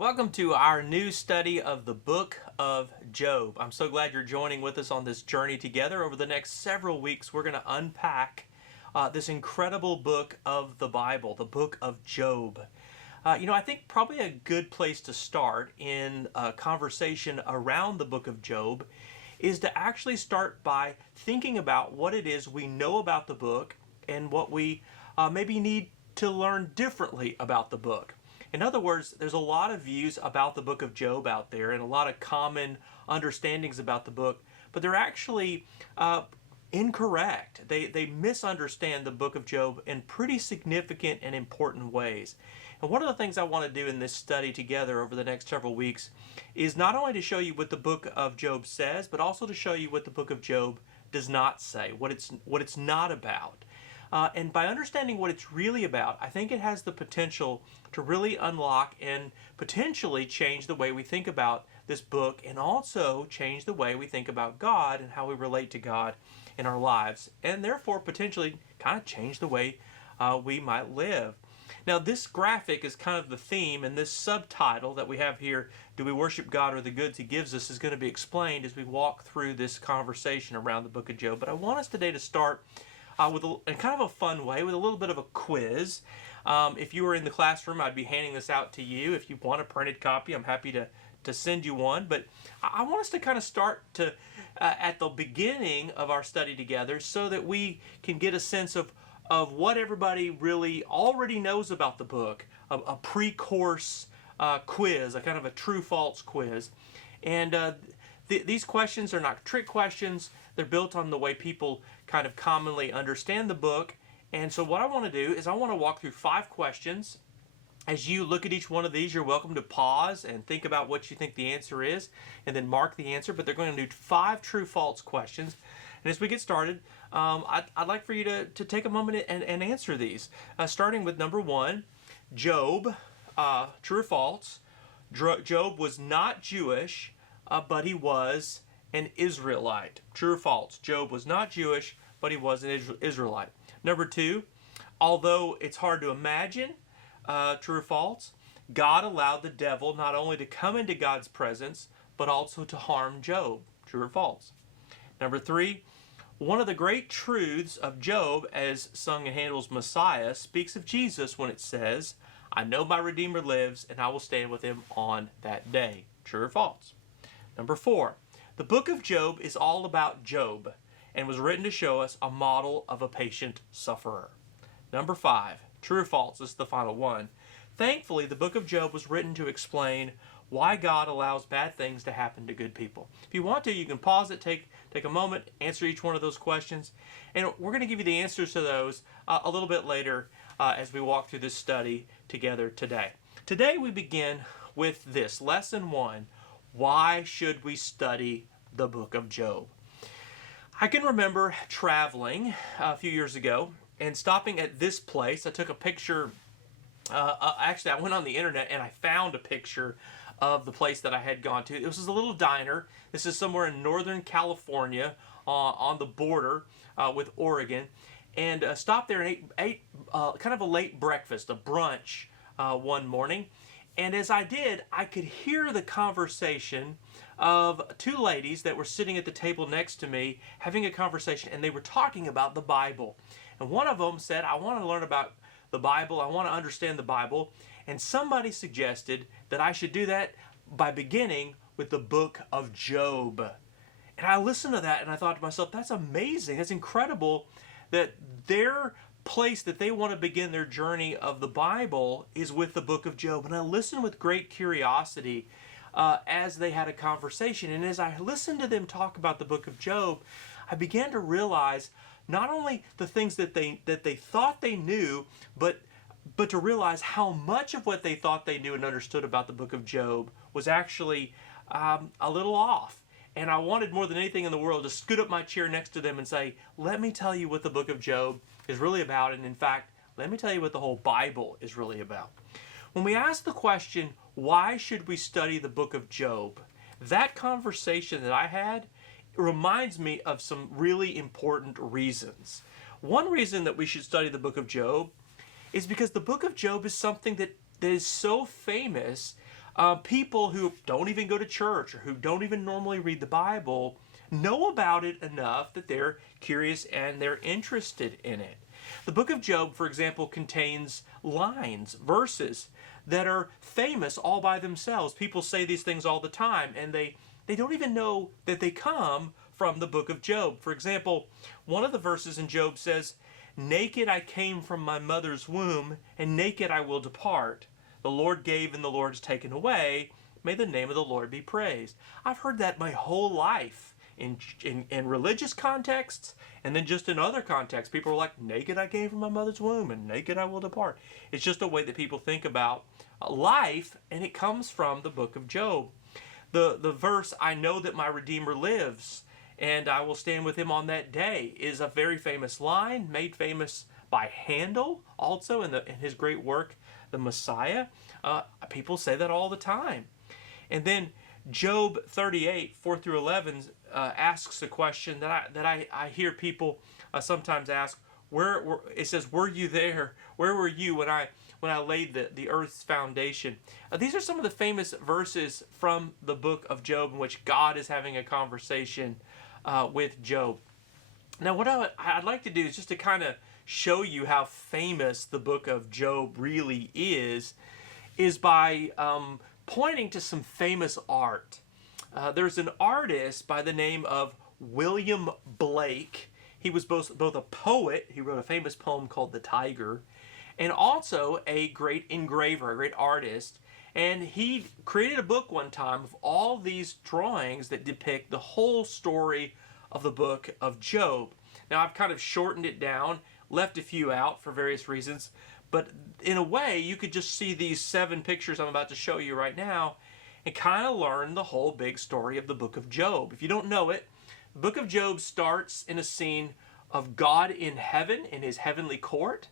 Welcome to our new study of the book of Job. I'm so glad you're joining with us on this journey together. Over the next several weeks, we're going to unpack this incredible book of the Bible, the book of Job. I think probably a good place to start in a conversation around the book of Job is to actually start by thinking about what it is we know about the book and what we maybe need to learn differently about the book. In other words, there's a lot of views about the book of Job out there and a lot of common understandings about the book, but they're actually incorrect. They misunderstand the book of Job in pretty significant and important ways. And one of the things I want to do in this study together over the next several weeks is not only to show you what the book of Job says, but also to show you what the book of Job does not say, what it's not about. And by understanding what it's really about, I think it has the potential to really unlock and potentially change the way we think about this book, and also change the way we think about God and how we relate to God in our lives, and therefore potentially kind of change the way we might live. Now, this graphic is kind of the theme, and this subtitle that we have here, Do We Worship God or the Goods He Gives Us, is going to be explained as we walk through this conversation around the book of Job. But I want us today to start in kind of a fun way, with a little bit of a quiz. If you were in the classroom, I'd be handing this out to you. If you want a printed copy, I'm happy to send you one. But I want us to kind of start at the beginning of our study together so that we can get a sense of what everybody really already knows about the book, a pre-course quiz, a kind of a true-false quiz. And these questions are not trick questions. They're built on the way people kind of commonly understand the book. And so what I want to do is I want to walk through 5 questions. As you look at each one of these, you're welcome to pause and think about what you think the answer is, and then mark the answer. But they're going to do 5 true-false questions. And as we get started, I'd like for you to take a moment and answer these. Starting with number 1, Job, true or false? Job was not Jewish, but he was an Israelite. True or false? Job was not Jewish, but he was an Israelite. Number 2, although it's hard to imagine, true or false, God allowed the devil not only to come into God's presence, but also to harm Job. True or false? Number 3, one of the great truths of Job, as sung in Handel's Messiah, speaks of Jesus when it says, I know my Redeemer lives, and I will stand with him on that day. True or false? Number 4, the book of Job is all about Job and was written to show us a model of a patient sufferer. Number 5, true or false? This is the final one. Thankfully, the book of Job was written to explain why God allows bad things to happen to good people. If you want to, you can pause it, take a moment, answer each one of those questions, and we're going to give you the answers to those a little bit later as we walk through this study together today. Today we begin with this, lesson 1, why should we study the book of Job? I can remember traveling a few years ago and stopping at this place. I took a picture. Actually, I went on the internet and I found a picture of the place that I had gone to. This was a little diner. This is somewhere in Northern California on the border with Oregon. And stopped there and ate kind of a late breakfast, a brunch one morning. And as I did, I could hear the conversation of 2 ladies that were sitting at the table next to me having a conversation, and they were talking about the Bible. And one of them said, I want to learn about the Bible, I want to understand the Bible, and somebody suggested that I should do that by beginning with the book of Job. And I listened to that and I thought to myself, that's amazing, that's incredible that their place that they want to begin their journey of the Bible is with the book of Job. And I listened with great curiosity as they had a conversation. And as I listened to them talk about the book of Job, I began to realize not only the things that they thought they knew, but to realize how much of what they thought they knew and understood about the book of Job was actually a little off. And I wanted more than anything in the world to scoot up my chair next to them and say, let me tell you what the book of Job is really about. And in fact, let me tell you what the whole Bible is really about. When we ask the question, why should we study the book of Job? That conversation that I had reminds me of some really important reasons. One reason that we should study the book of Job is because the book of Job is something that is so famous People who don't even go to church or who don't even normally read the Bible know about it enough that they're curious and they're interested in it. The book of Job, for example, contains lines, verses that are famous all by themselves. People say these things all the time, and they don't even know that they come from the book of Job. For example, one of the verses in Job says, "Naked I came from my mother's womb, and naked I will depart. The Lord gave and the Lord has taken away. May the name of the Lord be praised." I've heard that my whole life in religious contexts, and then just in other contexts. People are like, "Naked I came from my mother's womb, and naked I will depart." It's just a way that people think about life, and it comes from the book of Job. The verse, "I know that my Redeemer lives, and I will stand with him on that day," is a very famous line, made famous by Handel, also in his great work, The Messiah. People say that all the time. And then Job 38, 4 through 11, asks a question that I hear people sometimes ask. It says, "Were you there? Where were you when I laid the earth's foundation?" These are some of the famous verses from the book of Job in which God is having a conversation with Job. Now, what I'd like to do is just to kind of show you how famous the book of Job really is by pointing to some famous art. There's an artist by the name of William Blake. He was both a poet. He wrote a famous poem called "The Tiger," and also a great engraver, a great artist. And he created a book one time of all these drawings that depict the whole story of the book of Job. Now, I've kind of shortened it down, left a few out for various reasons, but in a way, you could just see these 7 pictures I'm about to show you right now and kind of learn the whole big story of the book of Job. If you don't know it, the book of Job starts in a scene of God in heaven, in his heavenly court,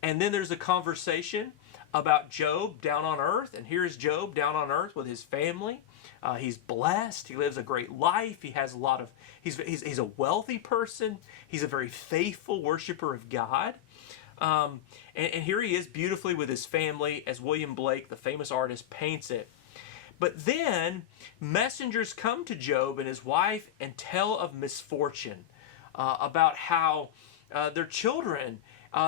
and then there's a conversation about Job down on earth, and here's Job down on earth with his family. He's blessed. He lives a great life. He has a lot of. He's a wealthy person. He's a very faithful worshiper of God. And here he is beautifully with his family, as William Blake, the famous artist, paints it. But then messengers come to Job and his wife and tell of misfortune, about how their children,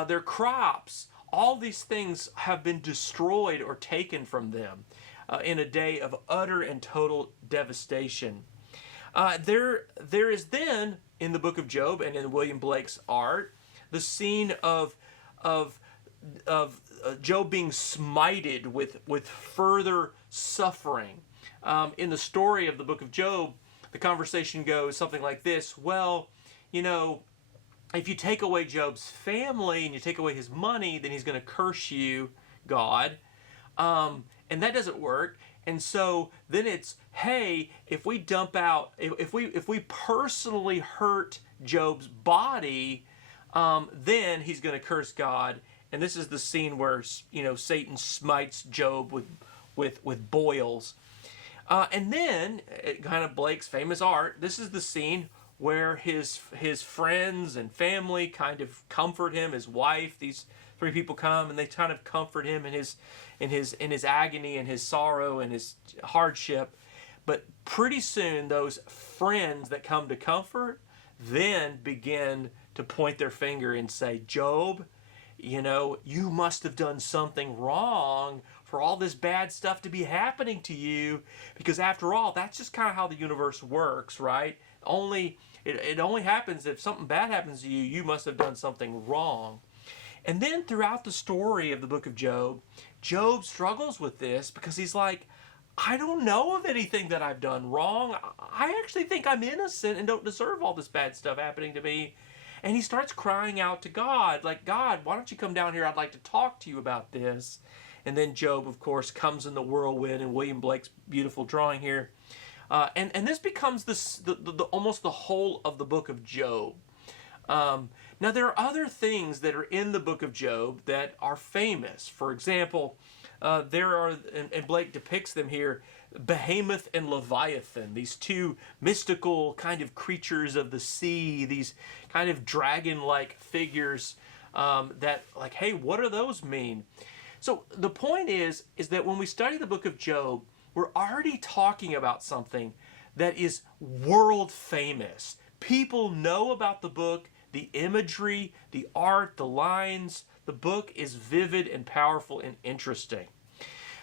their crops, all these things have been destroyed or taken from them in a day of utter and total devastation. There is then, in the book of Job and in William Blake's art, the scene of Job being smited with further suffering. In the story of the book of Job, the conversation goes something like this: "Well, if you take away Job's family and you take away his money, then he's going to curse you, God." And that doesn't work. And so then it's, hey, if we dump out, if we personally hurt Job's body, then he's going to curse God. And this is the scene where Satan smites Job with boils. And then, kind of Blake's famous art, this is the scene where his friends and family kind of comfort him, his wife. These 3 people come and they kind of comfort him in his agony and his sorrow and his hardship. But pretty soon those friends that come to comfort then begin to point their finger and say, "Job, you must have done something wrong for all this bad stuff to be happening to you, because after all, that's just kind of how the universe works, right? It only happens if something bad happens to you, you must have done something wrong." And then throughout the story of the book of Job, Job struggles with this because he's like, "I don't know of anything that I've done wrong. I actually think I'm innocent and don't deserve all this bad stuff happening to me." And he starts crying out to God, like, "God, why don't you come down here? I'd like to talk to you about this." And then Job, of course, comes in the whirlwind in William Blake's beautiful drawing here. And this becomes almost the whole of the book of Job. Now, there are other things that are in the book of Job that are famous. For example, there are, and Blake depicts them here, Behemoth and Leviathan, these 2 mystical kind of creatures of the sea, these kind of dragon-like figures that, like, hey, what do those mean? So the point is that when we study the book of Job, we're already talking about something that is world famous. People know about the book, the imagery, the art, the lines. The book is vivid and powerful and interesting.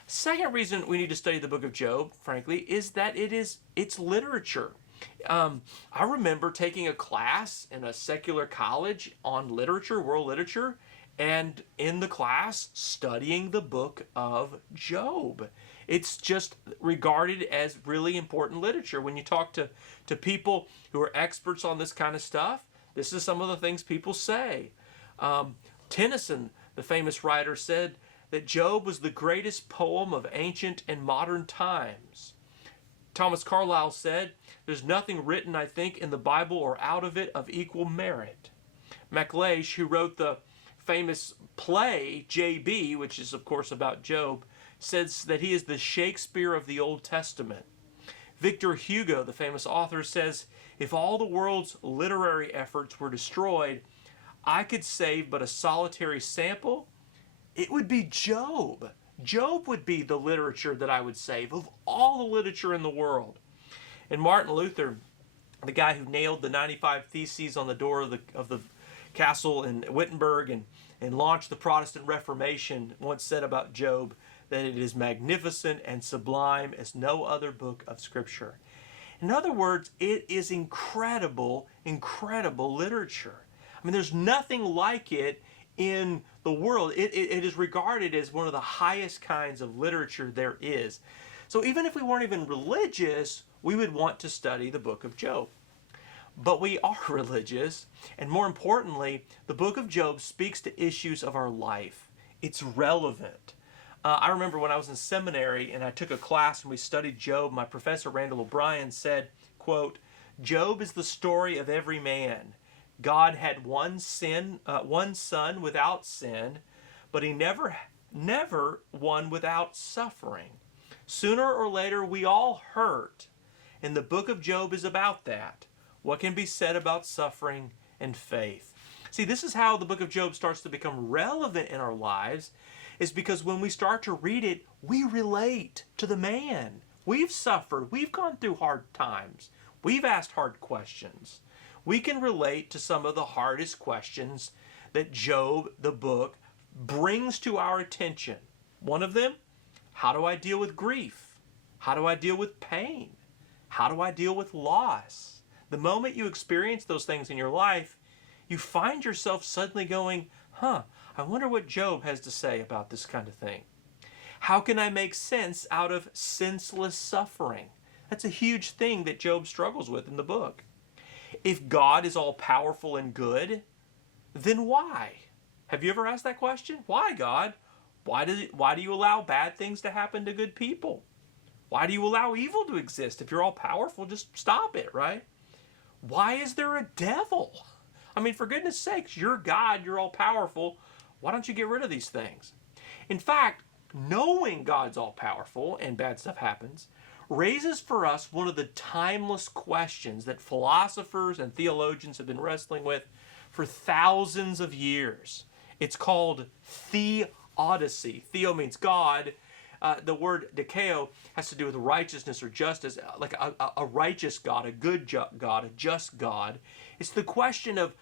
Second reason we need to study the book of Job, frankly, is that it's literature. I remember taking a class in a secular college on literature, world literature, and in the class studying the book of Job. It's just regarded as really important literature. When you talk to people who are experts on this kind of stuff, this is some of the things people say. Tennyson, the famous writer, said that Job was the greatest poem of ancient and modern times. Thomas Carlyle said, "There's nothing written, I think, in the Bible or out of it of equal merit." MacLeish, who wrote the famous play J.B., which is of course about Job, says that he is the Shakespeare of the Old Testament. Victor Hugo, the famous author, says, "If all the world's literary efforts were destroyed, I could save but a solitary sample. It would be Job. Job would be the literature that I would save of all the literature in the world." And Martin Luther, the guy who nailed the 95 Theses on the door of the castle in Wittenberg and launched the Protestant Reformation, once said about Job that it is magnificent and sublime as no other book of Scripture. In other words, it is incredible, incredible literature. I mean, there's nothing like it in the world. It is regarded as one of the highest kinds of literature there is. So even if we weren't even religious, we would want to study the book of Job. But we are religious, and more importantly, the book of Job speaks to issues of our life. It's relevant. I remember when I was in seminary and I took a class and we studied Job, my professor Randall O'Brien said, quote, "Job is the story of every man. God had one son without sin, but he never one without suffering. Sooner or later we all hurt, and the book of Job is about that. What can be said about suffering and faith?" See, this is how the book of Job starts to become relevant in our lives, is because when we start to read it, we relate to the man. We've suffered. We've gone through hard times. We've asked hard questions. We can relate to some of the hardest questions that Job, the book, brings to our attention. One of them, how do I deal with grief? How do I deal with pain? How do I deal with loss? The moment you experience those things in your life, you find yourself suddenly going, I wonder what Job has to say about this kind of thing. How can I make sense out of senseless suffering? That's a huge thing that Job struggles with in the book. If God is all powerful and good, then why? Have you ever asked that question? Why, God? Why do you allow bad things to happen to good people? Why do you allow evil to exist? If you're all powerful, just stop it, right? Why is there a devil? I mean, for goodness sakes, you're God, you're all powerful. Why don't you get rid of these things? In fact, knowing God's all powerful and bad stuff happens raises for us one of the timeless questions that philosophers and theologians have been wrestling with for thousands of years. It's called theodicy. Theo means God. The word dikeo has to do with righteousness or justice, like a righteous God, a good God, a just God. It's the question of,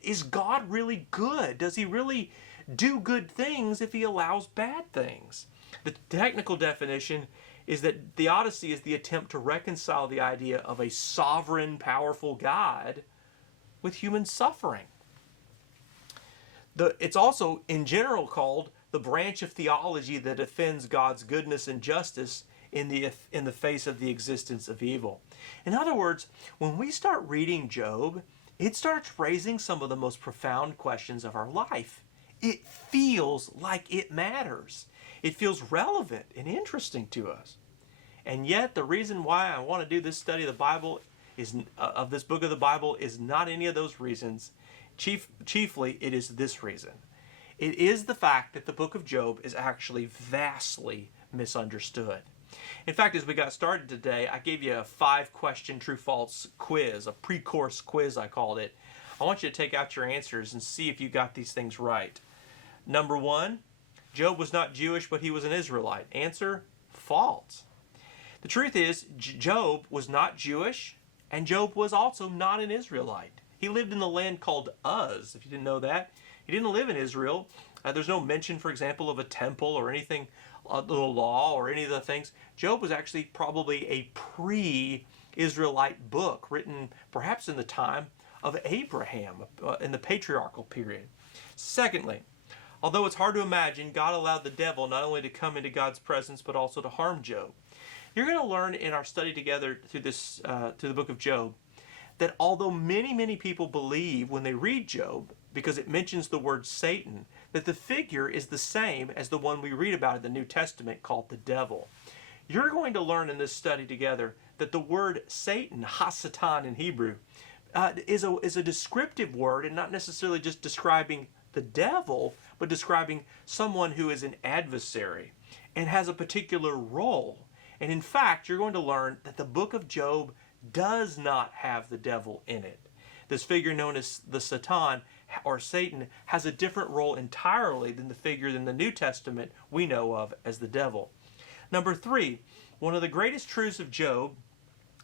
is God really good? Does he really do good things if he allows bad things? The technical definition is that theodicy is the attempt to reconcile the idea of a sovereign, powerful God with human suffering. It's also, in general, called the branch of theology that defends God's goodness and justice in the face of the existence of evil. In other words, when we start reading Job, it starts raising some of the most profound questions of our life. It feels like it matters. It feels relevant and interesting to us. And yet, the reason why I want to do this study of the Bible of this book of the Bible is not any of those reasons. Chiefly, it is this reason. It is the fact that the book of Job is actually vastly misunderstood. In fact, as we got started today, I gave you a 5-question true-false quiz, a pre-course quiz I called it. I want you to take out your answers and see if you got these things right. Number 1, Job was not Jewish, but he was an Israelite. Answer, false. The truth is, Job was not Jewish, and Job was also not an Israelite. He lived in the land called Uz, if you didn't know that. He didn't live in Israel. There's no mention, for example, of a temple or anything, the law or any of the things. Job was actually probably a pre-Israelite book written perhaps in the time of Abraham, in the patriarchal period. Secondly, although it's hard to imagine, God allowed the devil not only to come into God's presence, but also to harm Job. You're going to learn in our study together through the book of Job, that although many people believe when they read Job, because it mentions the word Satan, that the figure is the same as the one we read about in the New Testament called the devil. You're going to learn in this study together that the word Satan, ha-satan in Hebrew, is a descriptive word, and not necessarily just describing the devil, but describing someone who is an adversary and has a particular role. And in fact, you're going to learn that the book of Job does not have the devil in it. This figure known as the Satan or Satan has a different role entirely than the figure in the New Testament we know of as the devil. Number 3, one of the greatest truths of Job,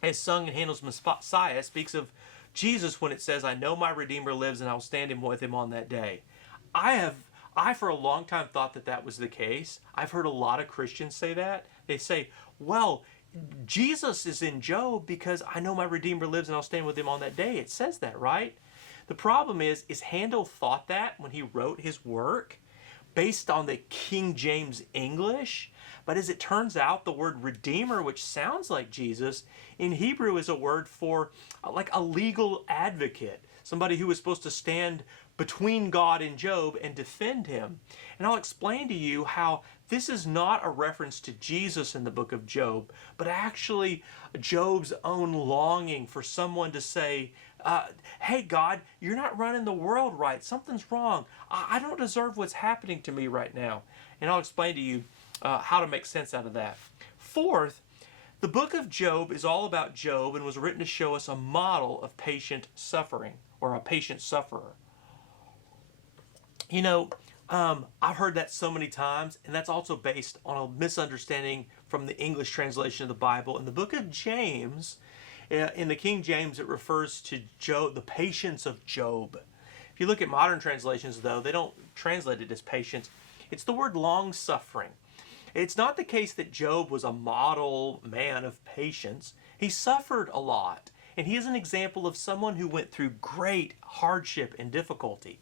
as sung in Handel's Messiah, speaks of Jesus when it says, "I know my Redeemer lives and I'll stand with him on that day." I for a long time thought that was the case. I've heard a lot of Christians say that. They say, well, Jesus is in Job because I know my Redeemer lives and I'll stand with him on that day. It says that, right? The problem is Handel thought that when he wrote his work based on the King James English. But as it turns out, the word Redeemer, which sounds like Jesus, in Hebrew is a word for like a legal advocate, somebody who was supposed to stand between God and Job and defend him. And I'll explain to you how this is not a reference to Jesus in the book of Job, but actually Job's own longing for someone to say, hey God, you're not running the world right. Something's wrong. I don't deserve what's happening to me right now. And I'll explain to you how to make sense out of that. Fourth, the book of Job is all about Job and was written to show us a model of patient suffering, or a patient sufferer. You know, I've heard that so many times, and that's also based on a misunderstanding from the English translation of the Bible. In the book of James, in the King James, it refers to Job, the patience of Job. If you look at modern translations, though, they don't translate it as patience. It's the word long-suffering. It's not the case that Job was a model man of patience. He suffered a lot, and he is an example of someone who went through great hardship and difficulty.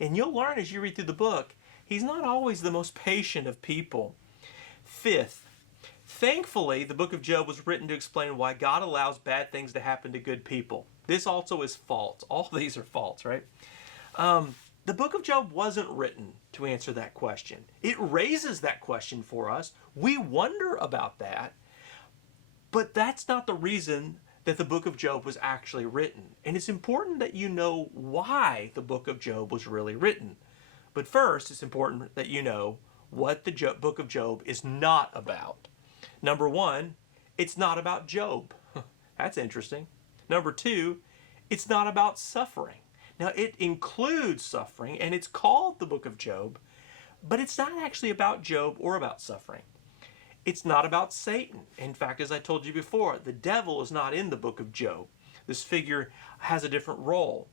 And you'll learn as you read through the book, he's not always the most patient of people. Fifth, thankfully, the book of Job was written to explain why God allows bad things to happen to good people. This also is false. All of these are false, right? The book of Job wasn't written to answer that question. It raises that question for us. We wonder about that. But that's not the reason that the book of Job was actually written. And it's important that you know why the book of Job was really written. But first, it's important that you know what the book of Job is not about. Number 1, it's not about Job. That's interesting. Number 2, it's not about suffering. Now, it includes suffering, and it's called the book of Job, but it's not actually about Job or about suffering. It's not about Satan. In fact, as I told you before, the devil is not in the book of Job. This figure has a different role.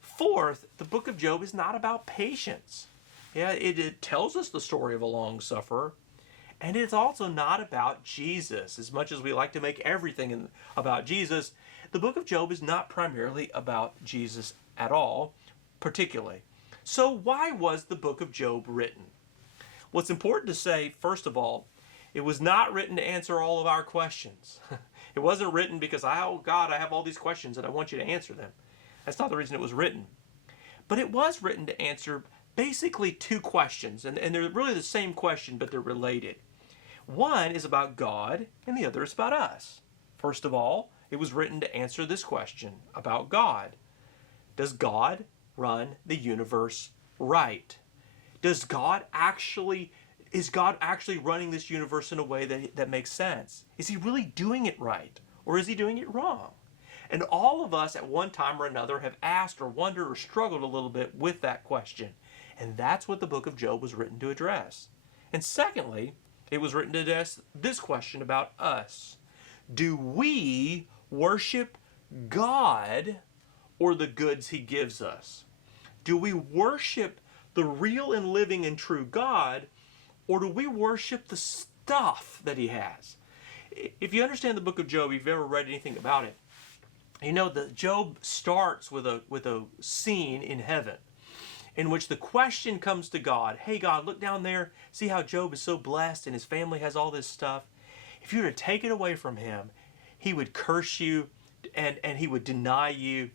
Fourth, the book of Job is not about patience. Yeah, it tells us the story of a long sufferer, and it's also not about Jesus. As much as we like to make everything about Jesus, the book of Job is not primarily about Jesus at all, particularly. So why was the book of Job written? Well, it's important to say, first of all, it was not written to answer all of our questions. It wasn't written because, oh God, I have all these questions and I want you to answer them. That's not the reason it was written. But it was written to answer basically 2 questions, and they're really the same question, but they're related. One is about God, and the other is about us. First of all, it was written to answer this question about God. Does God run the universe right? Is God actually running this universe in a way that makes sense? Is he really doing it right? Or is he doing it wrong? And all of us at one time or another have asked or wondered or struggled a little bit with that question. And that's what the book of Job was written to address. And secondly, it was written to address this question about us. Do we worship God or the goods he gives us? Do we worship the real and living and true God, or do we worship the stuff that he has? If you understand the book of Job, if you've ever read anything about it, you know that Job starts with a scene in heaven in which the question comes to God, hey God, look down there, see how Job is so blessed and his family has all this stuff. If you were to take it away from him, he would curse you and he would deny you.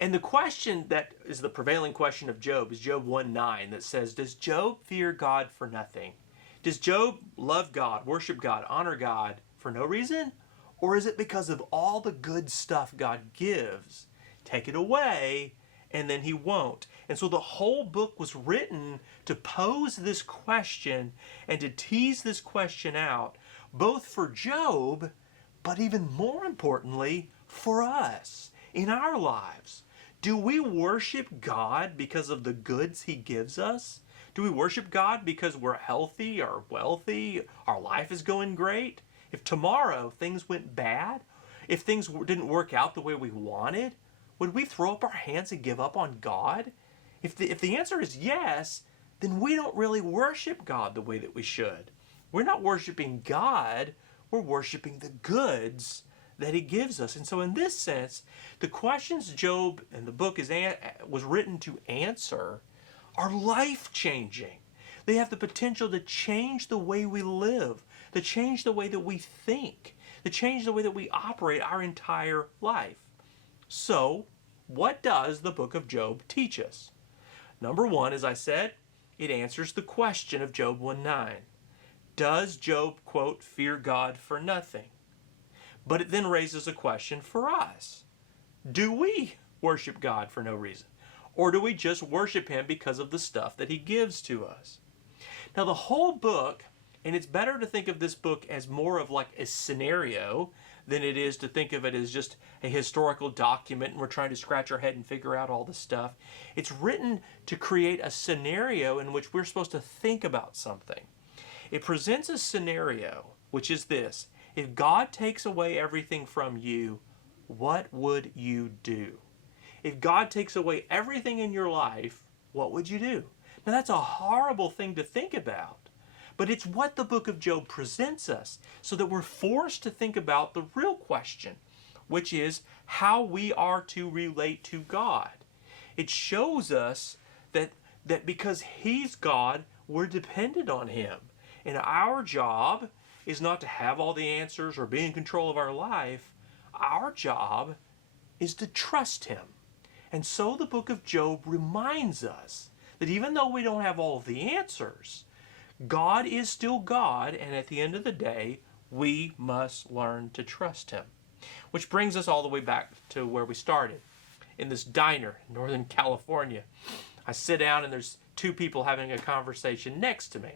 And the question that is the prevailing question of Job is Job 1:9 that says, does Job fear God for nothing? Does Job love God, worship God, honor God for no reason? Or is it because of all the good stuff God gives? Take it away, and then he won't. And so the whole book was written to pose this question and to tease this question out, both for Job, but even more importantly, for us in our lives. Do we worship God because of the goods he gives us? Do we worship God because we're healthy or wealthy, our life is going great? If tomorrow things went bad, if things didn't work out the way we wanted, would we throw up our hands and give up on God? If the answer is yes, then we don't really worship God the way that we should. We're not worshiping God, we're worshiping the goods that he gives us. And so in this sense, the questions Job and the book was written to answer are life-changing. They have the potential to change the way we live, to change the way that we think, to change the way that we operate our entire life. So, what does the book of Job teach us? Number one, as I said, it answers the question of Job 1:9. Does Job, quote, fear God for nothing? But it then raises a question for us. Do we worship God for no reason? Or do we just worship him because of the stuff that he gives to us? Now the whole book, and it's better to think of this book as more of like a scenario than it is to think of it as just a historical document and we're trying to scratch our head and figure out all this stuff. It's written to create a scenario in which we're supposed to think about something. It presents a scenario, which is this. If God takes away everything from you, what would you do? If God takes away everything in your life, what would you do? Now that's a horrible thing to think about, but it's what the book of Job presents us so that we're forced to think about the real question, which is how we are to relate to God. It shows us that because he's God, we're dependent on him. And our job is not to have all the answers or be in control of our life. Our job is to trust him. And so the book of Job reminds us that even though we don't have all of the answers, God is still God, and at the end of the day, we must learn to trust him. Which brings us all the way back to where we started, in this diner in Northern California. I sit down and there's two people having a conversation next to me.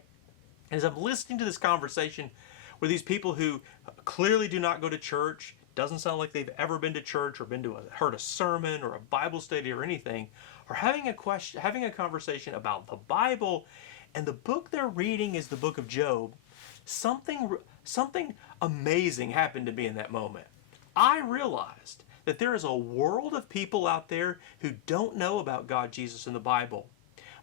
As I'm listening to this conversation where these people who clearly do not go to church, doesn't sound like they've ever been to church or heard a sermon or a Bible study or anything, are having a conversation about the Bible, and the book they're reading is the book of Job. Something amazing happened to me in that moment. I realized that there is a world of people out there who don't know about God, Jesus, and the Bible,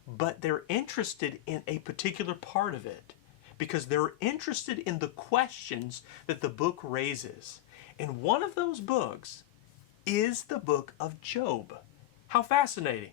but they're interested in a particular part of it because they're interested in the questions that the book raises. And one of those books is the book of Job. How fascinating.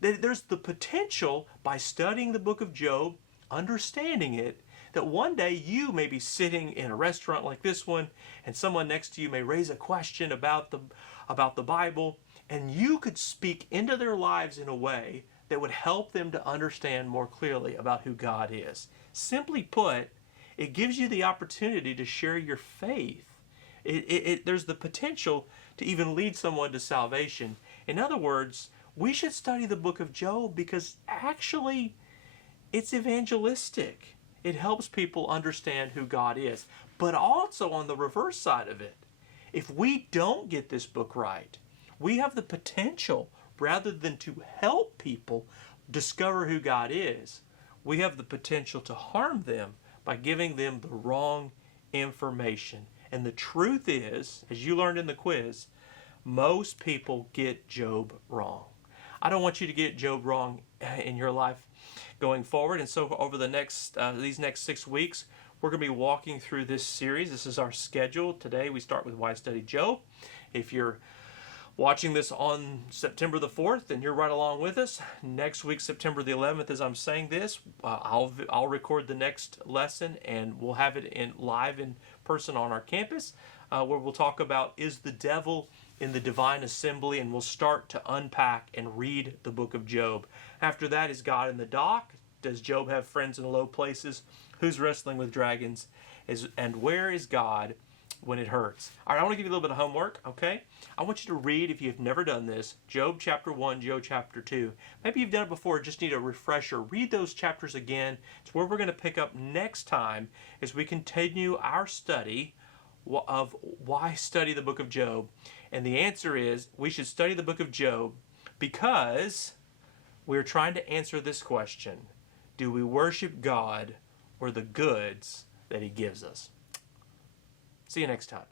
There's the potential, by studying the book of Job, understanding it, that one day you may be sitting in a restaurant like this one, and someone next to you may raise a question about the Bible, and you could speak into their lives in a way that would help them to understand more clearly about who God is. Simply put, it gives you the opportunity to share your faith. There's the potential to even lead someone to salvation. In other words, we should study the book of Job because actually it's evangelistic. It helps people understand who God is. But also on the reverse side of it, if we don't get this book right, we have the potential, rather than to help people discover who God is, we have the potential to harm them by giving them the wrong information. And the truth is, as you learned in the quiz, most people get Job wrong. I don't want you to get Job wrong in your life going forward. And so over the next these next 6 weeks, we're going to be walking through this series. This is our schedule. Today we start with Why Study Job. If you're watching this on September the 4th and you're right along with us, next week, September the 11th, as I'm saying this, I'll record the next lesson and we'll have it live in person on our campus, where we'll talk about, is the devil in the divine assembly? And we'll start to unpack and read the book of Job. After that, is God in the dock? Does Job have friends in low places? Who's wrestling with dragons? And where is God when it hurts? All right, I want to give you a little bit of homework, okay? I want you to read, if you've never done this, Job chapter 1, Job chapter 2. Maybe you've done it before, just need a refresher. Read those chapters again. It's where we're going to pick up next time as we continue our study of why study the book of Job. And the answer is, we should study the book of Job because we're trying to answer this question: do we worship God or the goods that he gives us? See you next time.